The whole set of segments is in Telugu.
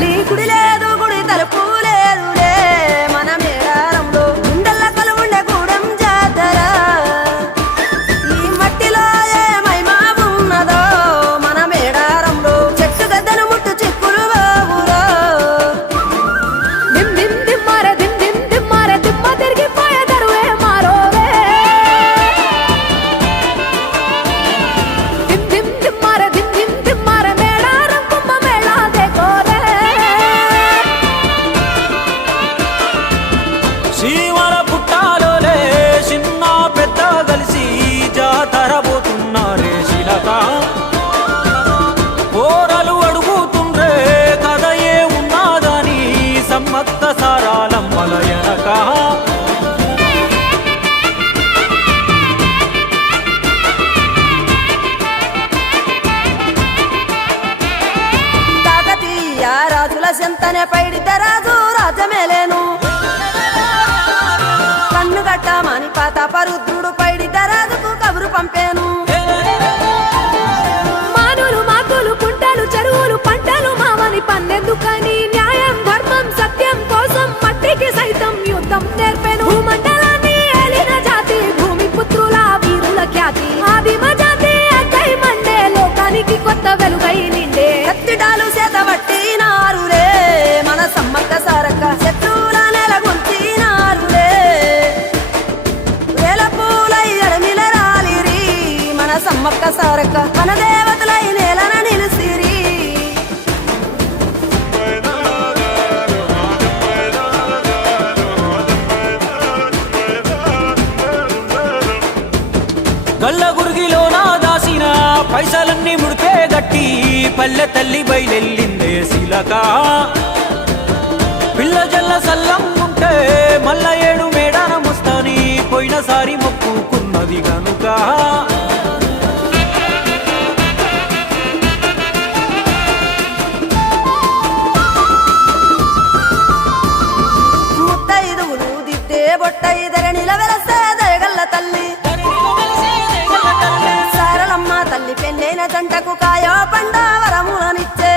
తల్లి గుడి లేదు గుడి తలుపు లేదులే మన మేడారంలో గుండెల్ల కొలువుండే గూడెం జాతర ఈ మట్టిలో ఏ మహిమా ఉన్నదో మన మేడారంలో చెట్టు గద్దను ముట్టు చిక్కులు బాబులో దిమ్ దిమ్ దిమ్మారే దిమ్ దిమ్ దిమ్మారే దిమ్మ తిరిగిపోయే దరువే మారోవే దిమ్ దిమ్ దిమ్మారే దిమ్ దిమ్ దిమ్మారే మేడారం కుంభ మేళా దేకోరే శ్రీవర పుట్టాలోలే చిన్న పెద్ద కలిసి జాతర పోతున్నారే శిలక పోరలు అడుగుతుండ్రే కథ ఏ ఉన్నాదని సమ్మక్క సారాలమ్మల ఎనక కాకతీయ రాజుల చెంతనే పైడిత రాజు రాజమేలేను కన్ను గట్టమని పాతాపరుద్రుడు పైడిత రాజుకు కబురు పంపేను మానులు మాకులు కుంటలు చెరువులు పంటలు మామని పన్నెందుకని న్యాయం ధర్మం సత్యం కోసం మట్టికి సైతం యుద్ధం నేర్పెను భూమండలాన్ని ఏలిన జాతి భూమి పుత్రుల వీరుల ఖ్యాతి ఆదిమ జాతి అక్కై మండే లోకానికి కొత్త వెలుగై నిండే కత్తిడాలు చేతబట్టినారులే మన సమ్మక్క సారక్క శత్రువుల నెలగొల్చినారులే వేల పూలై అడమిల రాలిరి మన సమ్మక్క సారక్క మన దేవతలై నేలన నిలిసిరి గల్ల గురిగిలోన దాసిన పైసలన్నీ ముడిపే గట్టి పల్లె తల్లి బయలెల్లిందే శిలక పిల్ల జల్ల సల్లం ఉంటే మల్ల ఏడు మేడాన ముస్తాని పోయినసారి మొక్కుకున్నది గనుక ముత్తైదువులు దిద్దే బొట్టైదర నిలవెలసే దయగల్ల తల్లి సారలమ్మ తల్లి పెళ్ళైన జంటకు కాయో పండా వరములనిచ్చే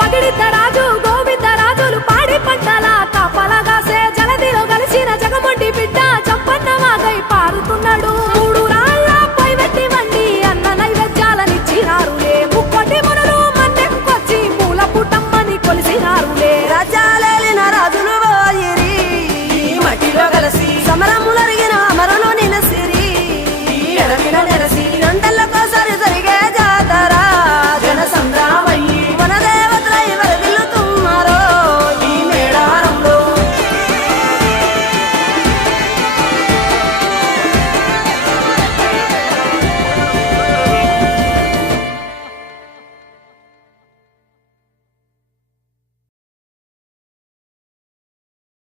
పగిడిత రాజు గోవింద రాజులు పాడి పంటల కాపలగాసే జలదిలో కలిసిన జగమొండి బిడ్డ చంపన్న వాగై పారుతున్నాడు మూడు రాళ్ళ పై వెట్టి వండి అన్న నైవేద్యాలనిచ్చినారులే ముక్కొండి మునులు మన్నెంకొచ్చి మూల పుట్టమ్మని కొలిసినారులే రాజ్యాలేలిన రాజులు పోయిరి ఈ మట్టిలో కలిసి సమరములరిగిన అమరులు నిలసిరి ఎడమిల నెరసి